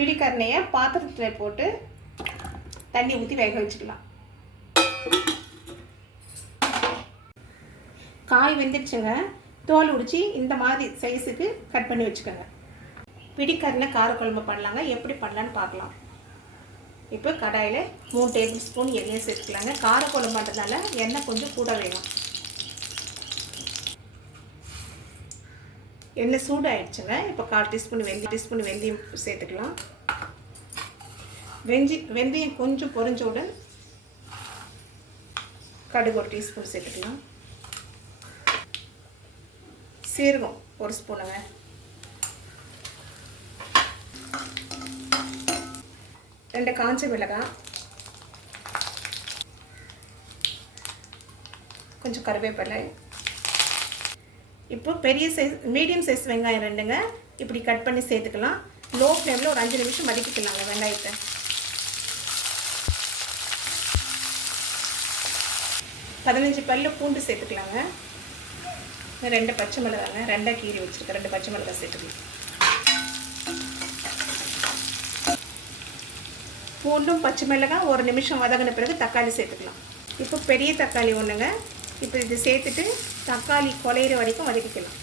பிடிக்கரணையை பாத்திரத்தில் போட்டு தண்ணி ஊற்றி வேக வச்சுக்கலாம். காய் வெந்துடுச்சுங்க. தோல் உரித்து இந்த மாதிரி சைஸுக்கு கட் பண்ணி வச்சுக்கோங்க. பிடிக்கரணை காரக்குழம்பு பண்ணலாங்க. எப்படி பண்ணலான்னு பார்க்கலாம். இப்போ கடாயில் 3 டேபிள் ஸ்பூன் எண்ணெய் சேர்த்துக்கலாங்க. காரக்குழம்பு பண்ணுறதுனால எண்ணெய் கொஞ்சம் கூட வேணும். எண்ணெய் சூடாகிடுச்சுங்க. இப்போ 1/4 டீஸ்பூன் வெந்தயம் சேர்த்துக்கலாம். வெந்தயம் கொஞ்சம் பொரிஞ்சவுடன் கடுகு 1 டீஸ்பூன் சேர்த்துக்கலாம். சீரகம் 1 ஸ்பூனுங்க. ரெண்டு காஞ்ச மிளகாய், கொஞ்சம் கருவேப்பிலை. இப்போ பெரிய சைஸ் மீடியம் சைஸ் வெங்காயம் 2ங்க இப்படி கட் பண்ணி சேர்த்துக்கலாம். லோ ஃப்ளேமில் ஒரு 5 நிமிஷம் வதக்கிக்கலாங்க வெங்காயத்தை. பதினஞ்சு பல்லு பூண்டு சேர்த்துக்கலாங்க. 2 பச்சை மிளகாங்க, 2 கீரி வச்சுருக்கேன். 2 பச்சை மிளகாய் சேர்த்துக்கலாம். பூண்டும் பச்சை மிளகாய் 1 நிமிஷம் வதங்கின பிறகு தக்காளி சேர்த்துக்கலாம். இப்போ பெரிய தக்காளி ஒன்றுங்க. இப்போ இது சேர்த்துட்டு தக்காளி குழையிற வரைக்கும் வதக்கிக்கலாம்.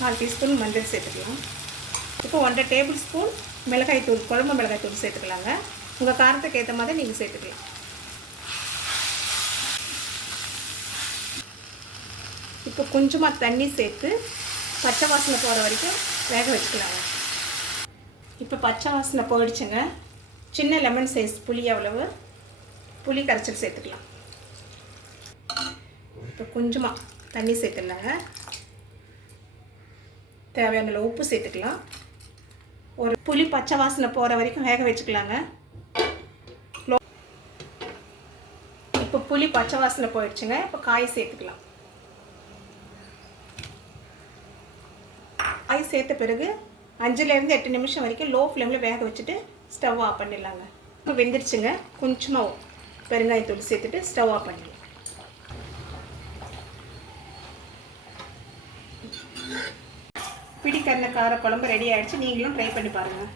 கால் டீஸ்பூன் மஞ்சள் சேர்த்துக்கலாம். இப்போ 1.5 டேபிள் ஸ்பூன் மிளகாய்த்தூள், குழம்பு மிளகாய்த்தூள் சேர்த்துக்கலாங்க. உங்கள் காரத்துக்கு ஏற்ற மாதிரி நீங்கள் சேர்த்துக்கலாம். இப்போ கொஞ்சமாக தண்ணி சேர்த்து பச்சை வாசனை போகிற வரைக்கும் வேக வச்சுக்கலாங்க. இப்போ பச்சை வாசனை போயிடுச்சுங்க. சின்ன லெமன் சைஸ் புளி அவ்வளவு புளி கரைச்சல் சேர்த்துக்கலாம். இப்போ கொஞ்சமாக தண்ணி சேர்த்துடலாங்க. தேவையான உப்பு சேர்த்துக்கலாம். ஒரு புளி பச்சை வாசனை போகிற வரைக்கும் வேக வச்சுக்கலாங்க. இப்போ புளி பச்சை வாசனை போயிடுச்சுங்க. இப்போ காய் சேர்த்துக்கலாம். காய் சேர்த்த பிறகு 5லேருந்து 8 நிமிஷம் வரைக்கும் லோ ஃப்ளேமில் வேக வச்சுட்டு ஸ்டவ் ஆஃப் பண்ணிடலாங்க. இப்போ வெந்துடுச்சுங்க. கொஞ்சமாக பெருங்காயத்தூள் சேர்த்துட்டு ஸ்டவ் ஆஃப் பண்ணிடலாம். பிடிக்கரணை கார குழம்பு ரெடி ஆகிடுச்சு. நீங்களும் ட்ரை பண்ணி பாருங்கள்.